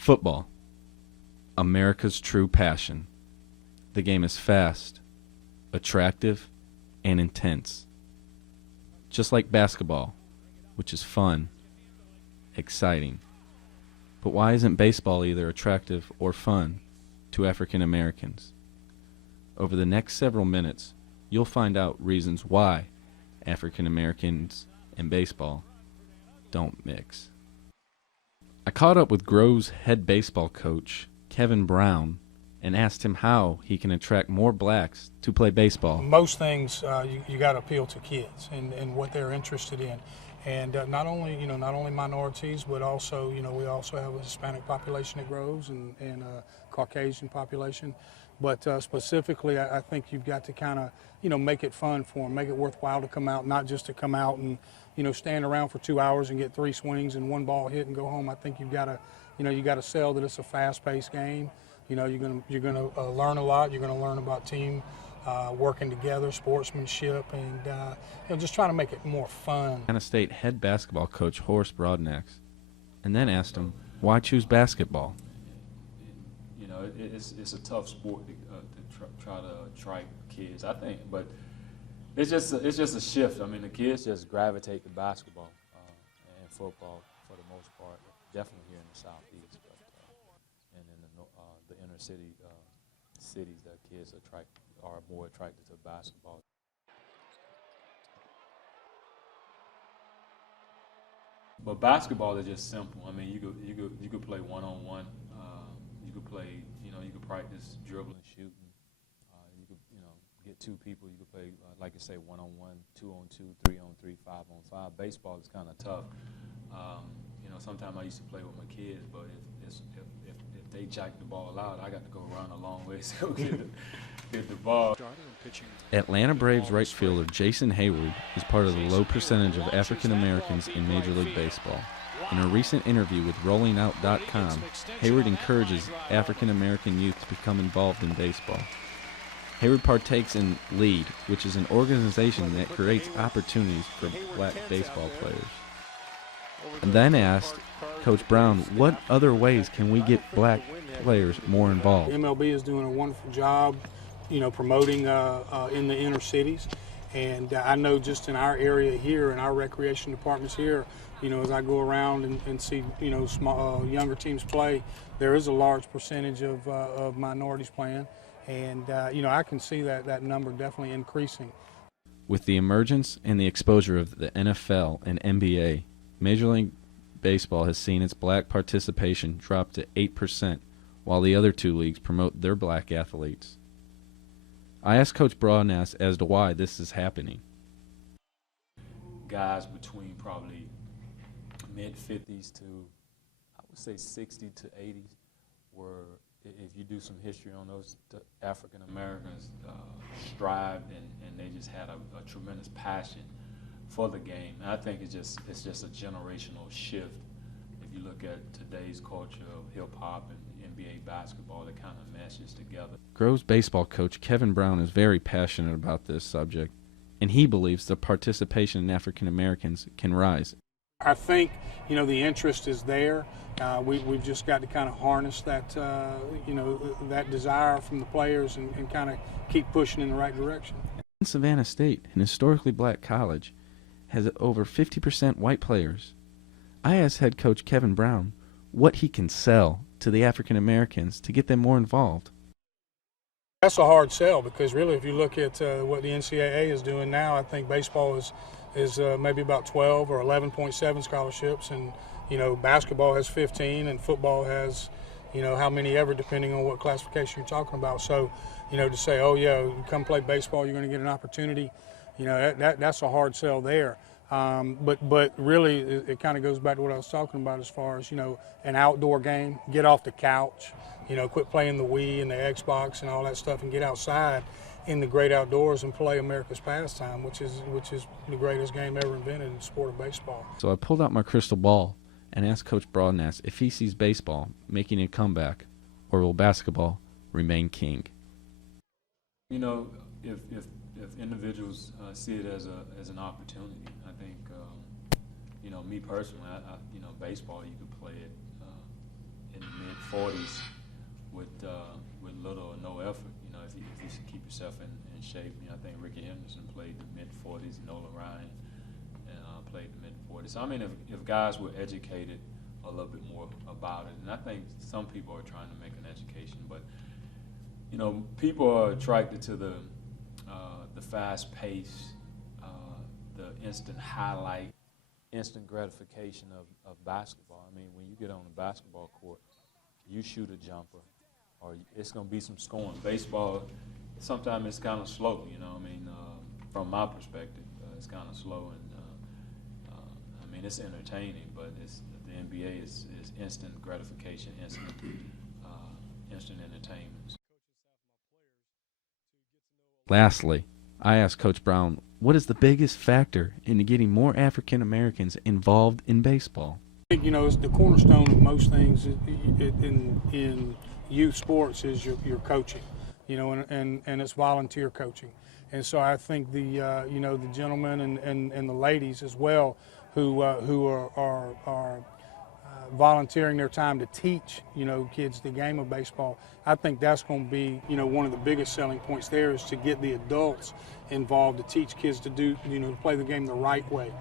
Football, America's true passion. The game is fast, attractive, and intense. Just like basketball, which is fun, exciting. But why isn't baseball either attractive or fun to African Americans? Over the next several minutes, you'll find out reasons why African Americans and baseball don't mix. I caught up with Grove's head baseball coach, Kevin Brown, and asked him how he can attract more blacks to play baseball. Most things you got to appeal to kids and what they're interested in, and not only minorities, but also we also have a Hispanic population at Groves and a Caucasian population. But specifically, I think you've got to kind of make it fun for them, make it worthwhile to come out, not just to come out and stand around for 2 hours and get 3 swings and 1 ball hit and go home. I think you've got to you got to sell that it's a fast-paced game. You're gonna learn a lot. You're gonna learn about team working together, sportsmanship, and just trying to make it more fun. Montana State head basketball coach Horace Broadnax, and then asked him why choose basketball. It's a tough sport to try to attract kids, I think, but it's just a shift. I mean, the kids just gravitate to basketball and football for the most part, definitely here in the Southeast, but and in the inner city cities, that kids are more attracted to basketball. But basketball is just simple. I mean, you could play one-on-one. You could play, you could practice dribbling, shooting. You could, get 2 people. You could play, like you say, 1-on-1, 2-on-2, 3-on-3, 5-on-5. Baseball is kind of tough. Sometimes I used to play with my kids, but if they jack the ball out, I got to go run a long way to get the ball. Atlanta Braves right fielder Jason Hayward is part of the low percentage of African Americans in Major League Baseball. In a recent interview with RollingOut.com, Hayward encourages African American youth to become involved in baseball. Hayward partakes in LEAD, which is an organization that creates opportunities for black baseball players. And then asked Coach Brown, what other ways can we get black players more involved? MLB is doing a wonderful job, promoting in the inner cities. And I know just in our area here, in our recreation departments here, as I go around and see, small, younger teams play, there is a large percentage of minorities playing. And, I can see that number definitely increasing. With the emergence and the exposure of the NFL and NBA, Major League Baseball has seen its black participation drop to 8%, while the other 2 leagues promote their black athletes. I asked Coach Broadnax as to why this is happening. Guys between probably mid-50s to, I would say 60 to 80s, were, if you do some history on those, the African Americans strived and they just had a tremendous passion for the game. And I think it's just a generational shift. If you look at today's culture of hip-hop and NBA basketball, it kind of meshes together. Groves baseball coach Kevin Brown is very passionate about this subject, and he believes the participation in African Americans can rise. I think, the interest is there. We've just got to kind of harness that, that desire from the players and kind of keep pushing in the right direction. Savannah State, an historically black college, has over 50% white players. I asked head coach Kevin Brown what he can sell to the African Americans to get them more involved. That's a hard sell because really if you look at what the NCAA is doing now, I think baseball is maybe about 12 or 11.7 scholarships, and basketball has 15 and football has how many ever, depending on what classification you're talking about. So to say, oh yeah, you come play baseball, you're going to get an opportunity, that's a hard sell there. But really it kind of goes back to what I was talking about as far as an outdoor game. Get off the couch, quit playing the Wii and the Xbox and all that stuff, and get outside in the great outdoors and play America's pastime, which is the greatest game ever invented in the sport of baseball. So I pulled out my crystal ball and asked Coach Broadnax if he sees baseball making a comeback, or will basketball remain king? If individuals see it as an opportunity, I think me personally, baseball you could play it in the mid 40s with little or no effort. You know, if you keep yourself in shape. You know, I think Ricky Henderson played the mid 40s, Nolan Ryan played the mid 40s. So I mean, if guys were educated a little bit more about it, and I think some people are trying to make an education, but you know, people are attracted to the fast pace, the instant highlight, instant gratification of basketball. I mean, when you get on a basketball court, you shoot a jumper, or it's going to be some scoring. Baseball, sometimes it's kind of slow, you know. I mean, from my perspective, it's kind of slow, and I mean, it's entertaining, but the NBA is instant gratification, instant entertainment. Lastly, I asked Coach Brown, what is the biggest factor in getting more African Americans involved in baseball? I think, you know, it's the cornerstone of most things in youth sports is your coaching, you know, and it's volunteer coaching. And so I think the you know, the gentlemen and the ladies as well who are volunteering their time to teach, you know, kids the game of baseball. I think that's going to be, you know, one of the biggest selling points there is to get the adults involved to teach kids to do, you know, to play the game the right way.